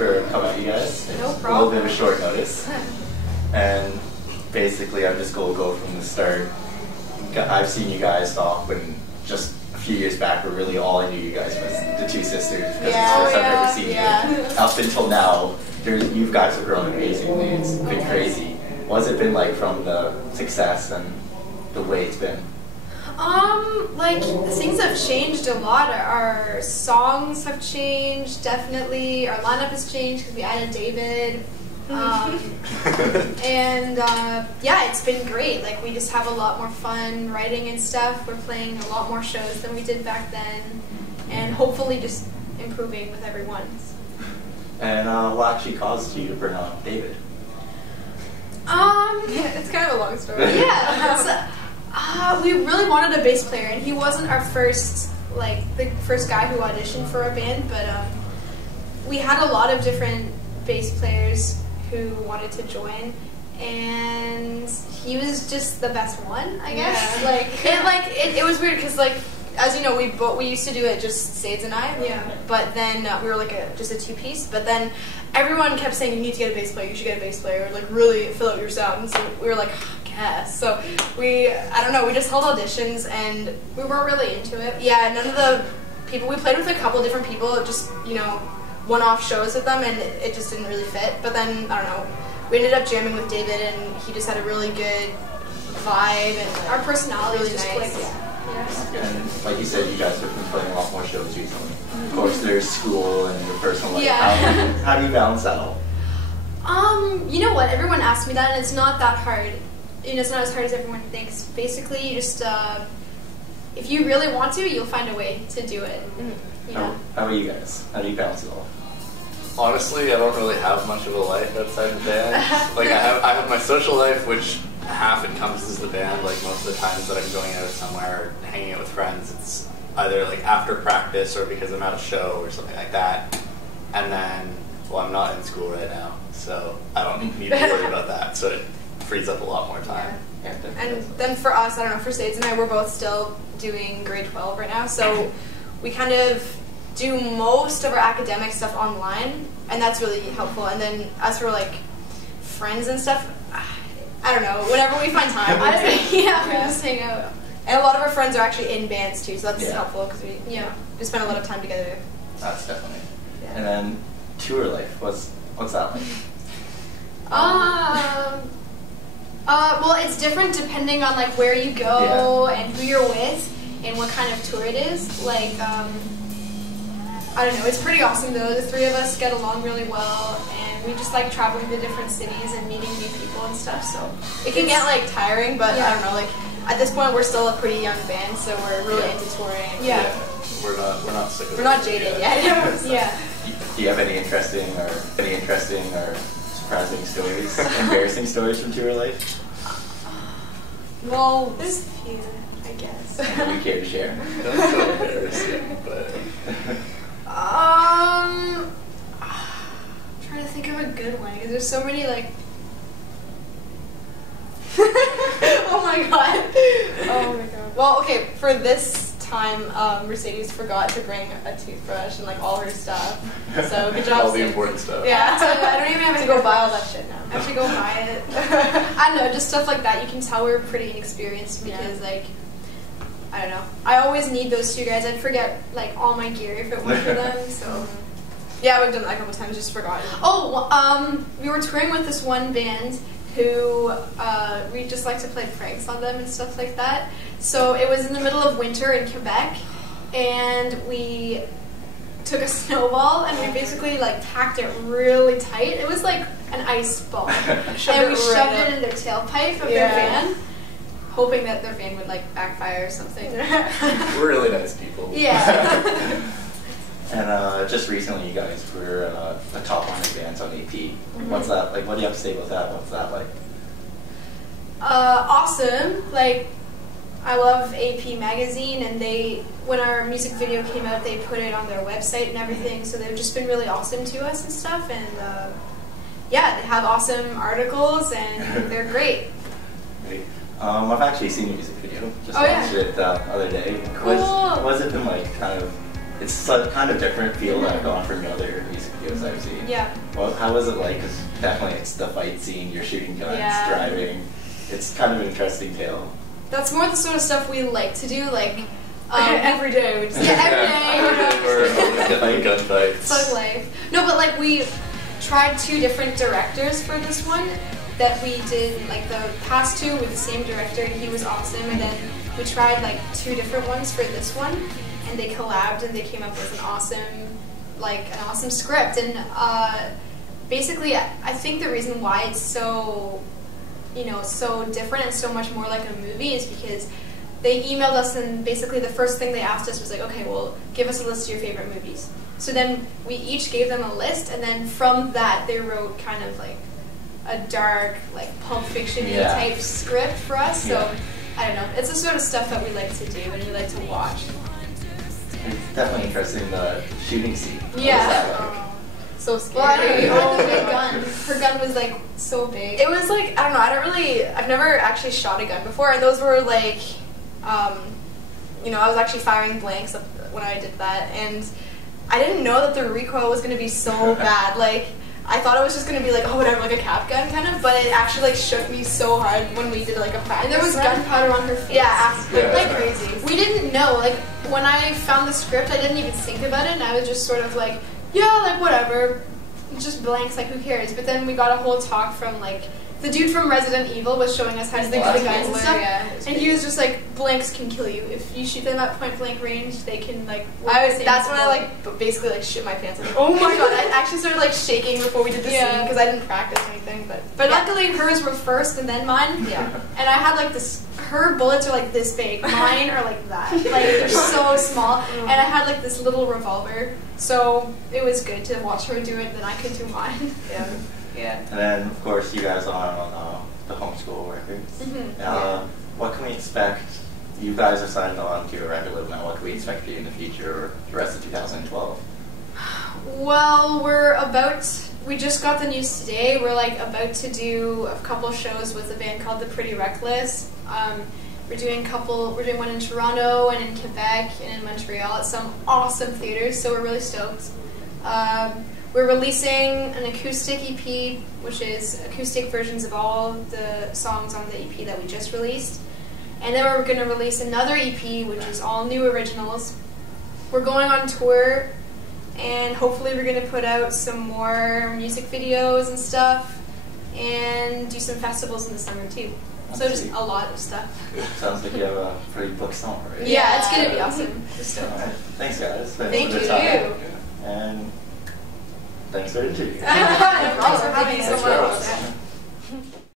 for coming out, you guys. No It's problem. a little bit of a short notice. And basically, I'm just going to go from the start. I've seen you guys talk when just a few years back, where really all I knew you guys was the two sisters, because it's the first time I've ever seen you. Up until now, you guys have grown amazingly. It's been crazy. What's it been like from the success and the way it's been? Like, things have changed a lot. Our songs have changed, definitely. Our lineup has changed because we added David. And yeah, it's been great. Like, we just have a lot more fun writing and stuff. We're playing a lot more shows than we did back then, and hopefully just improving with everyone. And what actually caused you to bring on David? It's kind of a long story. Yeah, we really wanted a bass player, and he wasn't our first, like, the first guy who auditioned for our band, but we had a lot of different bass players who wanted to join, and he was just the best one, I guess. Yeah. It was weird because, like, as you know, we used to do it just Sades and I. Yeah. But then we were like just a two-piece. But then everyone kept saying, you need to get a bass player. You should get a bass player. Like, really fill out your sound. So we were like, I guess. So I don't know. We just held auditions and we weren't really into it. Yeah. None of the people we played with, a couple different people. Just, you know, one-off shows with them, and it just didn't really fit. But then I don't know. We ended up jamming with David, and he just had a really good vibe, and our personality was just nice. Clicked. Yeah. And like you said, you guys have been playing a lot more shows recently. Of course, there's school and your personal life. Yeah. How do you balance that all? You know what? Everyone asks me that, and it's not that hard. You know, it's not as hard as everyone thinks. Basically, you just, if you really want to, you'll find a way to do it. You know? How about you guys? How do you balance it all? Honestly, I don't really have much of a life outside the band. Like, I have my social life, which half encompasses the band. Like, most of the times that I'm going out somewhere or hanging out with friends, it's either like after practice or because I'm at a show or something like that. And then, well, I'm not in school right now, so I don't need to worry about that. So it frees up a lot more time. Yeah. And then for us, I don't know, for Sades and I, we're both still doing grade 12 right now, so we kind of do most of our academic stuff online, and that's really helpful. And then as for like friends and stuff, I don't know, whenever we find time, we just hang out. And a lot of our friends are actually in bands too, so that's helpful because we spend a lot of time together. That's definitely. Yeah. And then tour life, what's that like? Well, it's different depending on like where you go and who you're with and what kind of tour it is. Like, I don't know, it's pretty awesome though. The three of us get along really well, and we just like traveling to different cities and meeting new people and stuff, so it can get like tiring, but I don't know, like at this point we're still a pretty young band, so we're really into touring. Yeah. We're not sick of it. We're not jaded yet. Yeah. Do you have any interesting or surprising stories, embarrassing stories from tour life? Well, there's a few, I guess. Do you care to share? That's so embarrassing, but I'm trying to think of a good one because there's so many like. Oh my god! Oh my god! Well, okay, for this time, Mercedes forgot to bring a toothbrush and like all her stuff. So good job. all the important stuff. Yeah, so I don't even have to go buy all that shit now. I have to go buy it. I don't know, just stuff like that. You can tell we're pretty inexperienced because like. I don't know. I always need those two guys. I'd forget like all my gear if it weren't for them. So yeah, we've done that a couple times. Just forgotten. Oh, we were touring with this one band who we just like to play pranks on them and stuff like that. So it was in the middle of winter in Quebec, and we took a snowball and we basically like packed it really tight. It was like an ice ball, and we shoved it in their tailpipe of their van. Hoping that their van would like backfire or something. We're really nice people. Yeah. And just recently, you guys were a top 100 bands on AP. What's that like? What do you have to say about that? What's that like? Awesome. Like, I love AP magazine, and when our music video came out, they put it on their website and everything. So they've just been really awesome to us and stuff. And yeah, they have awesome articles, and they're great. Great. I've actually seen your music video. Just watched it the other day. Cool. What's it been like, kind of it's a kind of different feel that I've gone from the other music videos I've seen. Yeah. Well, how was it like? Because definitely it's the fight scene, you're shooting guns, driving. It's kind of an interesting tale. That's more the sort of stuff we like to do, like every day. Every day. We're always getting gunfights. Thug life. No, but like we tried 2 different directors for this one. That we did like the past 2 with the same director, and he was awesome. And then we tried like 2 different ones for this one, and they collabed and they came up with an awesome script. And basically, I think the reason why it's so, so different and so much more like a movie is because they emailed us, and basically the first thing they asked us was like, okay, well, give us a list of your favorite movies. So then we each gave them a list, and then from that they wrote kind of like a dark, like Pulp Fiction-y type script for us. So I don't know. It's the sort of stuff that we like to do and we like to watch. It's definitely interesting, the shooting scene. Yeah. So scary. Well, I don't know, you had the big gun. Her gun was like so big. It was like, I don't know, I've never actually shot a gun before, and those were like, I was actually firing blanks when I did that, and I didn't know that the recoil was going to be so bad. Like, I thought it was just going to be like, oh, whatever, like a cap gun kind of, but it actually like shook me so hard when we did like a practice. And there was gunpowder on her face. Yeah, like crazy. We didn't know, like when I found the script, I didn't even think about it, and I was just sort of like, yeah, like whatever, just blanks, like who cares? But then we got a whole talk from like, the dude from Resident Evil was showing us how to do the guns and stuff, and he was just like, blanks can kill you. If you shoot them at point blank range, they can like. That's when I like basically like shit my pants. Like, oh my god! I actually started like shaking before we did the scene because I didn't practice anything. But luckily hers were first and then mine. Yeah. And I had like this. Her bullets are like this big. Mine are like that. Like they're so small. And I had like this little revolver, so it was good to watch her do it. Then I could do mine. Yeah. Yeah. And then, of course, you guys are on the homeschool records. What can we expect? You guys are signed on to a record label now. What can we expect for you in the future or the rest of 2012? Well, we just got the news today. We're like about to do a couple shows with a band called The Pretty Reckless. We're doing one in Toronto and in Quebec and in Montreal at some awesome theaters, so we're really stoked. We're releasing an acoustic EP, which is acoustic versions of all the songs on the EP that we just released. And then we're going to release another EP, which is all new originals. We're going on tour, and hopefully we're going to put out some more music videos and stuff, and do some festivals in the summer too. So just a lot of stuff. Sounds like you have a pretty booked summer, right? Yeah, it's going to be awesome. We're stoked. Alright. Thanks, guys. Thank you. And thanks for the interview. Thanks for having